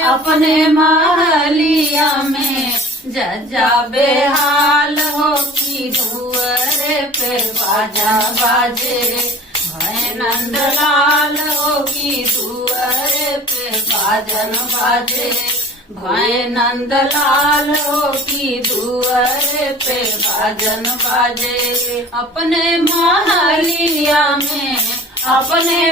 अपने महलिया में जजा बेहाल हो की धुअरे पे बाजा बाजे। भय नंदलाल हो की धुअरे पे बाजन बाजे। भय नंदलाल हो की धुअरे पे बाजन बाजे। अपने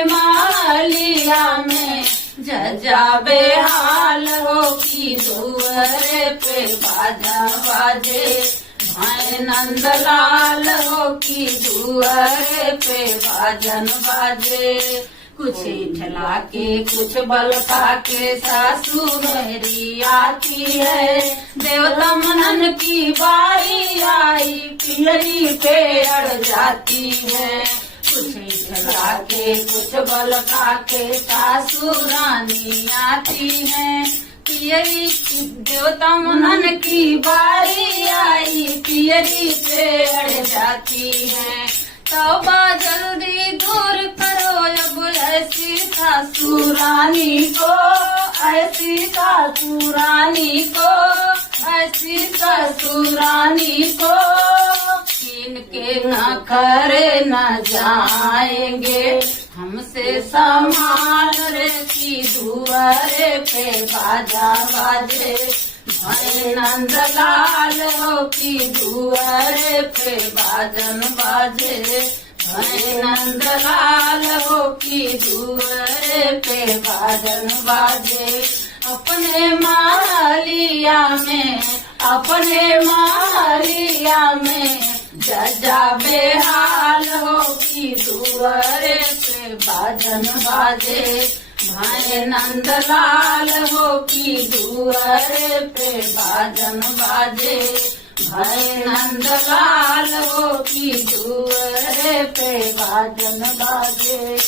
महलिया में जजा बेहाल हो की धुअरे पे बाजा बाजे। भय नंदलाल हो की धुअरे पे बाजन बाजे। कुछ ठला के कुछ बलका के सासू मेरी आती है। देवता मनन की बारी आई पियरी पे अड़ जाती है। कुछ ठला के कुछ बलका के सासू रानी आती है। पियरी देवता मनन की बारी आई पियरी पे अड़ जाती है। तौबा जल्दी दूर करो अब ऐसी सासुरानी को, ऐसी सासुरानी को, ऐसी सासुरानी को। इनके नखरे न जाएंगे हमसे संभाल रे की धुअरे पे बाजा बाजे। भय नंदलाल हो की धुअरे पे बाजन बाजे। भय नंदलाल हो की धुअरे पे बाजन बाजे। अपने महलिया में जजा बेहाल हो की धुअरे पे बाजन बाजे। भय नंदलाल हो की धुअरे पे बाजन बाजे। भय नंदलाल हो की धुअरे पे बाजन बाजे।